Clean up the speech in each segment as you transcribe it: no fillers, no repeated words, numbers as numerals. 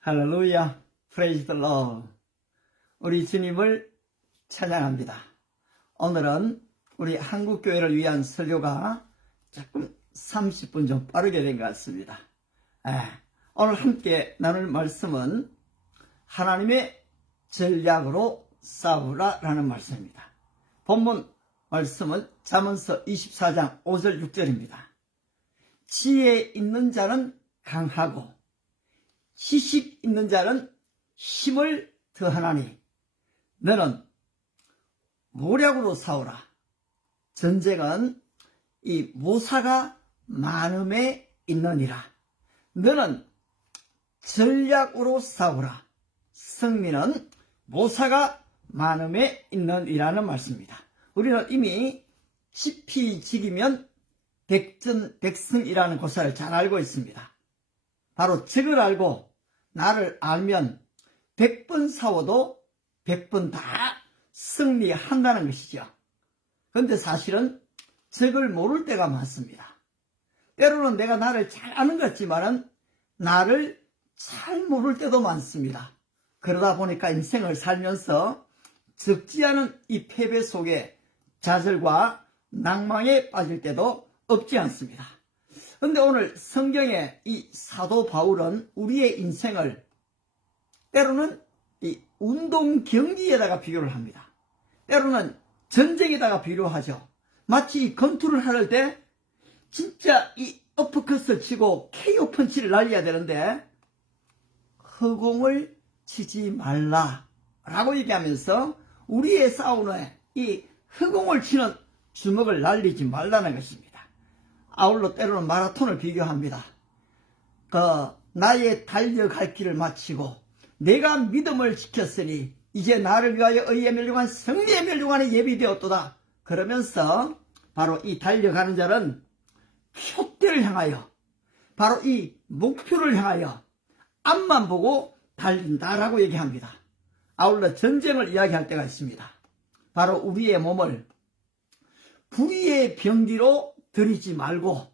할렐루야, 프레이즈 더 러드. 우리 주님을 찬양합니다. 오늘은 우리 한국교회를 위한 설교가 조금 30분 좀 빠르게 된 것 같습니다. 오늘 함께 나눌 말씀은 하나님의 전략으로 싸우라 라는 말씀입니다. 본문 말씀은 잠언서 24장 5절 6절입니다. 지혜 있는 자는 강하고 지식 있는 자는 힘을 더하나니 너는 모략으로 싸우라. 전쟁은 이 모사가 많음에 있느니라. 너는 전략으로 싸우라. 승리는 모사가 많음에 있느니라는 말씀입니다. 우리는 이미 지피지기면 백전백승이라는 고사를 잘 알고 있습니다. 바로 적을 알고 나를 알면 100번 싸워도 100번 다 승리한다는 것이죠. 그런데 사실은 적을 모를 때가 많습니다. 때로는 내가 나를 잘 아는 것 같지만 나를 잘 모를 때도 많습니다. 그러다 보니까 인생을 살면서 적지 않은 이 패배 속에 좌절과 낭망에 빠질 때도 없지 않습니다. 그런데 오늘 성경의 이 사도 바울은 우리의 인생을 때로는 이 운동 경기에다가 비교를 합니다. 때로는 전쟁에다가 비교하죠. 마치 권투를 할 때 진짜 이 어퍼컷을 치고 KO 펀치를 날려야 되는데 허공을 치지 말라라고 얘기하면서 우리의 싸움에 이 허공을 치는 주먹을 날리지 말라는 것입니다. 아울러 때로는 마라톤을 비교합니다. 나의 달려갈 길을 마치고 내가 믿음을 지켰으니 이제 나를 위하여 의에 멸류관 승리에 멸류관이 예비되었도다. 그러면서 바로 이 달려가는 자는 표대를 향하여 바로 이 목표를 향하여 앞만 보고 달린다라고 얘기합니다. 아울러 전쟁을 이야기할 때가 있습니다. 바로 우리의 몸을 불의의 병기로 들이지 말고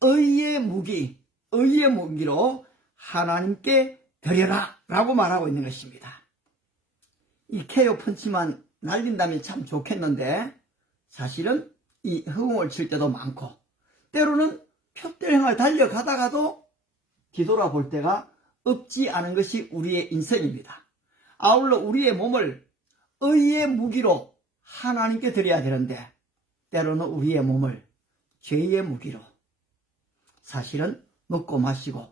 의의 무기로 하나님께 드려라 라고 말하고 있는 것입니다. 이 KO 펀치만 날린다면 참 좋겠는데 사실은 이 허공을 칠 때도 많고 때로는 표대를 향해 달려가다가도 뒤돌아볼 때가 없지 않은 것이 우리의 인생입니다. 아울러 우리의 몸을 의의 무기로 하나님께 드려야 되는데 때로는 우리의 몸을 죄의 무기로 사실은 먹고 마시고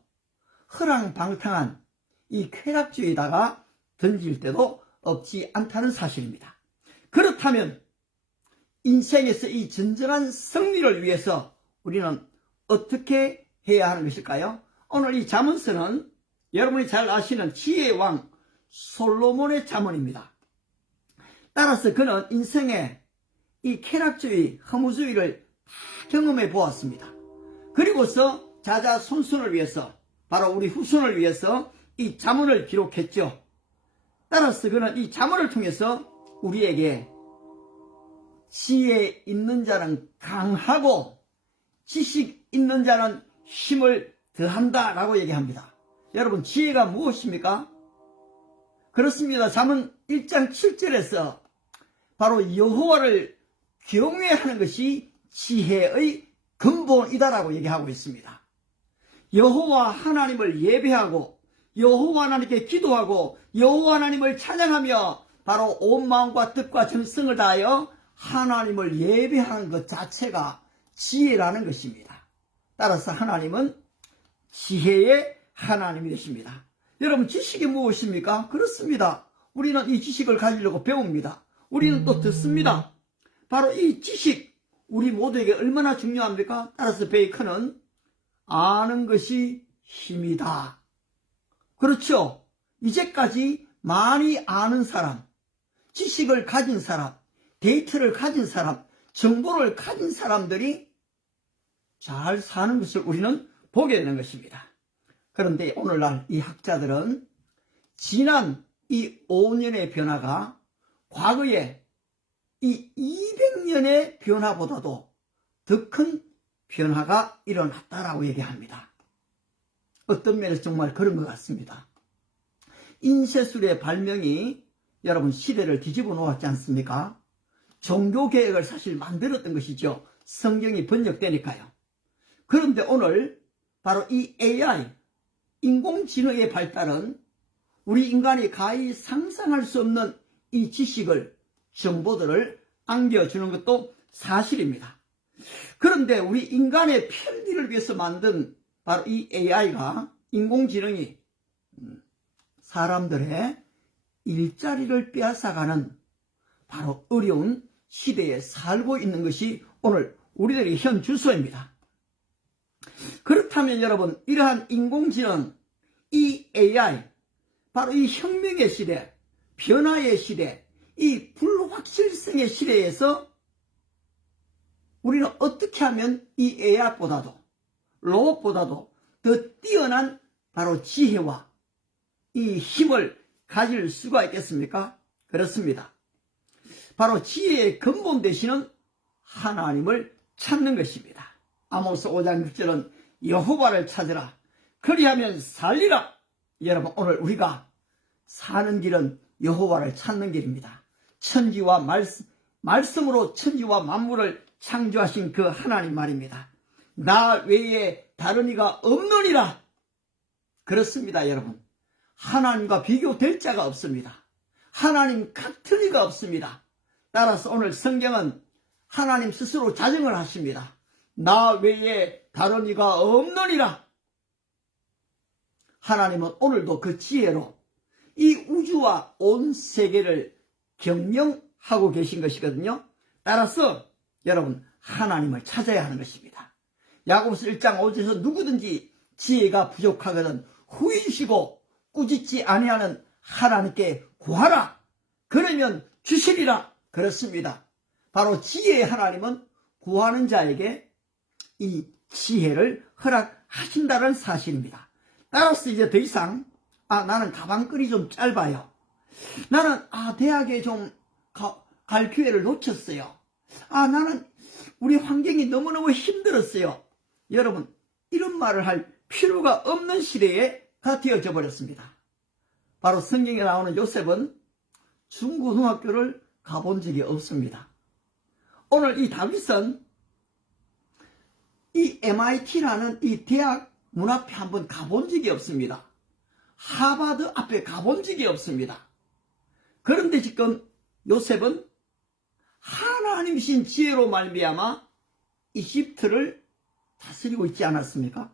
허랑방탕한 이 쾌락주의에다가 던질 때도 없지 않다는 사실입니다. 그렇다면 인생에서 이 진정한 승리를 위해서 우리는 어떻게 해야 하는 것일까요? 오늘 이 잠언서는 여러분이 잘 아시는 지혜의 왕 솔로몬의 잠언입니다. 따라서 그는 인생의 이 쾌락주의, 허무주의를 다 경험해 보았습니다. 그리고서 자자손손을 위해서 바로 우리 후손을 위해서 이 잠언을 기록했죠. 따라서 그는 이 잠언을 통해서 우리에게 지혜 있는 자는 강하고 지식 있는 자는 힘을 더한다 라고 얘기합니다. 여러분 지혜가 무엇입니까? 그렇습니다. 잠언 1장 7절에서 바로 여호와를 경외하는 것이 지혜의 근본이다라고 얘기하고 있습니다. 여호와 하나님을 예배하고 여호와 하나님께 기도하고 여호와 하나님을 찬양하며 바로 온 마음과 뜻과 정성을 다하여 하나님을 예배하는 것 자체가 지혜라는 것입니다. 따라서 하나님은 지혜의 하나님이 되십니다. 여러분 지식이 무엇입니까? 그렇습니다. 우리는 이 지식을 가지려고 배웁니다. 우리는 또 듣습니다. 바로 이 지식 우리 모두에게 얼마나 중요합니까? 따라서 베이컨은 아는 것이 힘이다. 그렇죠. 이제까지 많이 아는 사람, 지식을 가진 사람, 데이터를 가진 사람, 정보를 가진 사람들이 잘 사는 것을 우리는 보게 되는 것입니다. 그런데 오늘날 이 학자들은 지난 이 5년의 변화가 과거에 이 200년의 변화보다도 더 큰 변화가 일어났다라고 얘기합니다. 어떤 면에서 정말 그런 것 같습니다. 인쇄술의 발명이 여러분 시대를 뒤집어 놓았지 않습니까? 종교개혁을 사실 만들었던 것이죠. 성경이 번역되니까요. 그런데 오늘 바로 이 AI, 인공지능의 발달은 우리 인간이 가히 상상할 수 없는 이 지식을, 정보들을 안겨주는 것도 사실입니다. 그런데 우리 인간의 편리를 위해서 만든 바로 이 AI가, 인공지능이 사람들의 일자리를 빼앗아가는 바로 어려운 시대에 살고 있는 것이 오늘 우리들의 현 주소입니다. 그렇다면 여러분, 이러한 인공지능, 이 AI, 바로 이 혁명의 시대, 변화의 시대, 이 불확실성의 시대에서 우리는 어떻게 하면 이 AI보다도, 로봇보다도 더 뛰어난 바로 지혜와 이 힘을 가질 수가 있겠습니까? 그렇습니다. 바로 지혜의 근본 되시는 하나님을 찾는 것입니다. 아모스 5장 6절은 여호와를 찾으라, 그리하면 살리라. 여러분, 오늘 우리가 사는 길은 여호와를 찾는 길입니다. 천지와 말씀으로 천지와 만물을 창조하신 그 하나님 말입니다. 나 외에 다른 이가 없느니라. 그렇습니다, 여러분. 하나님과 비교될 자가 없습니다. 하나님 같은 이가 없습니다. 따라서 오늘 성경은 하나님 스스로 자정을 하십니다. 나 외에 다른 이가 없느니라. 하나님은 오늘도 그 지혜로 이 우주와 온 세계를 경영하고 계신 것이거든요. 따라서 여러분, 하나님을 찾아야 하는 것입니다. 야고보서 1장 5절에서 누구든지 지혜가 부족하거든 후이시고 꾸짖지 아니하는 하나님께 구하라, 그러면 주시리라. 그렇습니다. 바로 지혜의 하나님은 구하는 자에게 이 지혜를 허락하신다는 사실입니다. 따라서 이제 더 이상 나는 가방끈이 좀 짧아요. 나는 대학에 좀 갈 기회를 놓쳤어요. 나는 우리 환경이 너무너무 힘들었어요. 여러분, 이런 말을 할 필요가 없는 시대가 되어져 버렸습니다. 바로 성경에 나오는 요셉은 중고등학교를 가본 적이 없습니다. 오늘 이 다윗은 이 MIT라는 이 대학 문 앞에 한번 가본 적이 없습니다. 하버드 앞에 가본 적이 없습니다. 그런데 지금 요셉은 하나님이신 지혜로 말미암아 이집트를 다스리고 있지 않았습니까?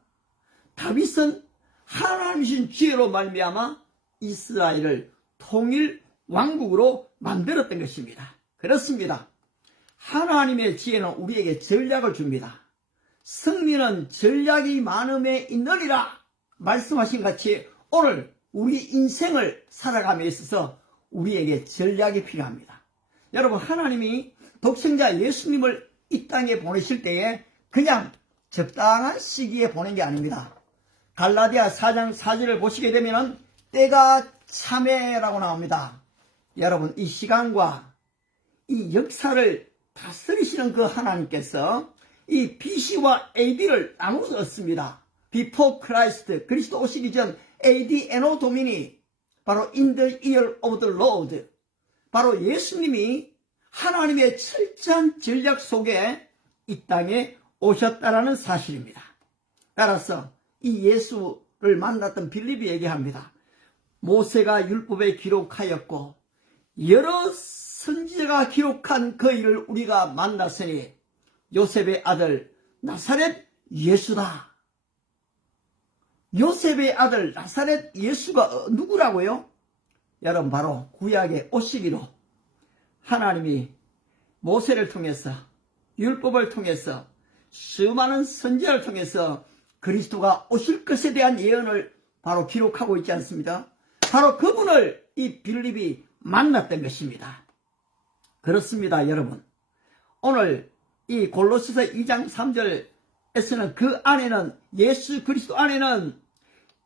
다윗은 하나님이신 지혜로 말미암아 이스라엘을 통일 왕국으로 만들었던 것입니다. 그렇습니다. 하나님의 지혜는 우리에게 전략을 줍니다. 승리는 전략이 많음에 있느니라 말씀하신 같이 오늘 우리 인생을 살아감에 있어서 우리에게 전략이 필요합니다. 여러분, 하나님이 독생자 예수님을 이 땅에 보내실 때에 그냥 적당한 시기에 보낸 게 아닙니다. 갈라디아 4장 4절을 보시게 되면 때가 참에라고 나옵니다. 여러분, 이 시간과 이 역사를 다스리시는 그 하나님께서 이 BC와 AD를 나누었습니다. Before Christ, 그리스도 오시기 전 AD Anno Domini, 바로 In the Year of the Lord, 바로 예수님이 하나님의 철저한 전략 속에 이 땅에 오셨다라는 사실입니다. 따라서 이 예수를 만났던 빌립이 얘기합니다. 모세가 율법에 기록하였고 여러 선지자가 기록한 그 일을 우리가 만났으니 요셉의 아들 나사렛 예수다. 요셉의 아들 나사렛 예수가 누구라고요? 여러분, 바로 구약의 오시기로 하나님이 모세를 통해서 율법을 통해서 수많은 선지자를 통해서 그리스도가 오실 것에 대한 예언을 바로 기록하고 있지 않습니까? 바로 그분을 이 빌립이 만났던 것입니다. 그렇습니다, 여러분. 오늘 이 골로새서 2장 3절에서는 그 안에는, 예수 그리스도 안에는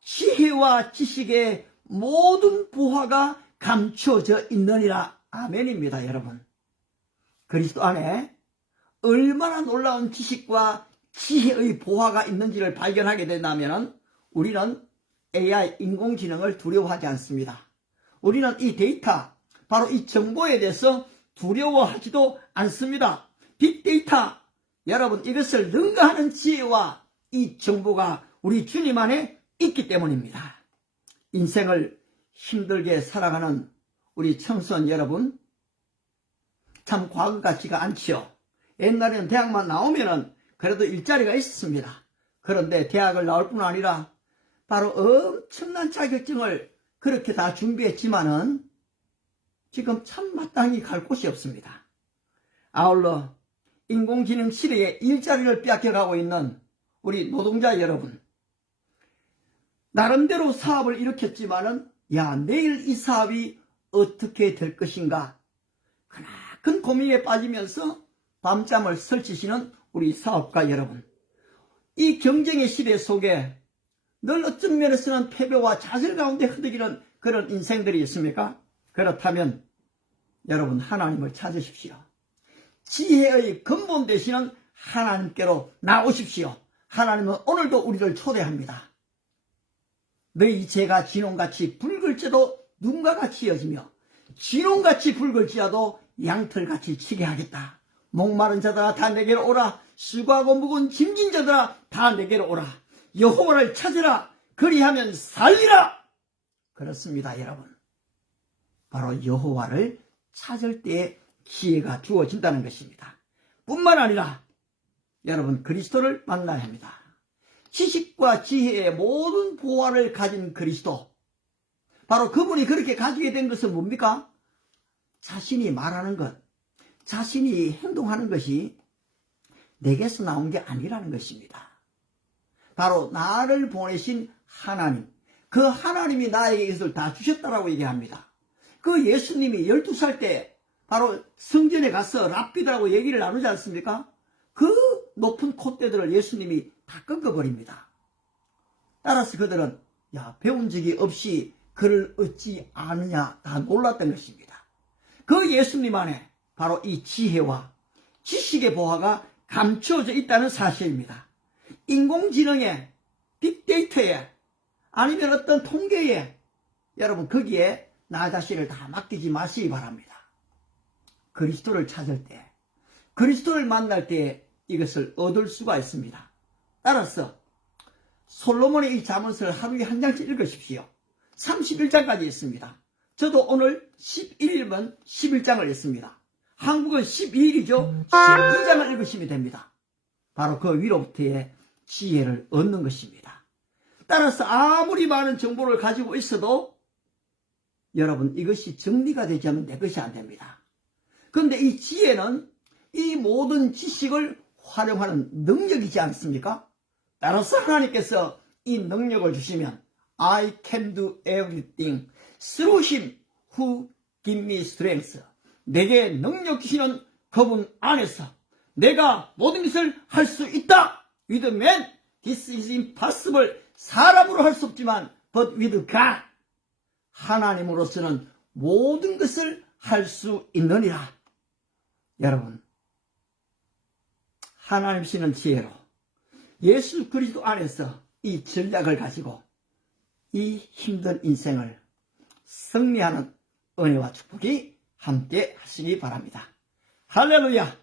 지혜와 지식의 모든 보화가 감추어져 있느니라. 아멘입니다, 여러분. 그리스도 안에 얼마나 놀라운 지식과 지혜의 보화가 있는지를 발견하게 된다면 우리는 AI 인공지능을 두려워하지 않습니다. 우리는 이 데이터, 바로 이 정보에 대해서 두려워하지도 않습니다. 빅데이터, 여러분 이것을 능가하는 지혜와 이 정보가 우리 주님 안에 있기 때문입니다. 인생을 힘들게 살아가는 우리 청소년 여러분, 참 과거 같지가 않지요. 옛날에는 대학만 나오면은 그래도 일자리가 있었습니다. 그런데 대학을 나올 뿐 아니라 바로 엄청난 자격증을 그렇게 다 준비했지만은 지금 참 마땅히 갈 곳이 없습니다. 아울러 인공지능 시대에 일자리를 빼앗겨가고 있는 우리 노동자 여러분, 나름대로 사업을 일으켰지만은 내일 이 사업이 어떻게 될 것인가 큰 고민에 빠지면서 밤잠을 설치시는 우리 사업가 여러분, 이 경쟁의 시대 속에 늘 어떤 면에서는 패배와 좌절 가운데 흐드기는 그런 인생들이 있습니까? 그렇다면 여러분 하나님을 찾으십시오. 지혜의 근본 되시는 하나님께로 나오십시오. 하나님은 오늘도 우리를 초대합니다. 너희 죄가 진홍같이 붉을지도 눈과 같이 여지며 진홍같이 붉을지라도 양털같이 치게 하겠다. 목마른 자들아 다 내게로 오라. 수고하고 무거운 짐진 자들아 다 내게로 오라. 여호와를 찾으라. 그리하면 살리라. 그렇습니다, 여러분. 바로 여호와를 찾을 때에 기회가 주어진다는 것입니다. 뿐만 아니라 여러분 그리스도를 만나야 합니다. 지식과 지혜의 모든 보화를 가진 그리스도, 바로 그분이 그렇게 가지게 된 것은 뭡니까? 자신이 말하는 것, 자신이 행동하는 것이 내게서 나온 게 아니라는 것입니다. 바로 나를 보내신 하나님, 그 하나님이 나에게 이것을 다 주셨다라고 얘기합니다. 그 예수님이 12살 때 바로 성전에 가서 랍비들하고 얘기를 나누지 않습니까? 그 높은 콧대들을 예수님이 다 꺾어버립니다. 따라서 그들은 배운 적이 없이 그를 어찌 아느냐 다 놀랐던 것입니다. 그 예수님 안에 바로 이 지혜와 지식의 보화가 감춰져 있다는 사실입니다. 인공지능에, 빅데이터에, 아니면 어떤 통계에 여러분 거기에 나 자신을 다 맡기지 마시기 바랍니다. 그리스도를 찾을 때, 그리스도를 만날 때 이것을 얻을 수가 있습니다. 따라서 솔로몬의 이 잠언을 하루에 한 장씩 읽으십시오. 31장까지 있습니다. 저도 오늘 11일만 11장을 읽습니다. 한국은 12일이죠. 12장을 읽으시면 됩니다. 바로 그 위로부터의 지혜를 얻는 것입니다. 따라서 아무리 많은 정보를 가지고 있어도 여러분 이것이 정리가 되지 않으면 내 것이 안 됩니다. 그런데 이 지혜는 이 모든 지식을 활용하는 능력이지 않습니까? 따라서 하나님께서 이 능력을 주시면 I can do everything through him who give me strength. 내게 능력 주시는 그분 안에서 내가 모든 것을 할 수 있다. With man this is impossible. 사람으로 할 수 없지만 but with God. 하나님으로서는 모든 것을 할 수 있느니라. 여러분, 하나님 씨는 지혜로 예수 그리스도 안에서 이 전략을 가지고 이 힘든 인생을 승리하는 은혜와 축복이 함께 하시기 바랍니다. 할렐루야!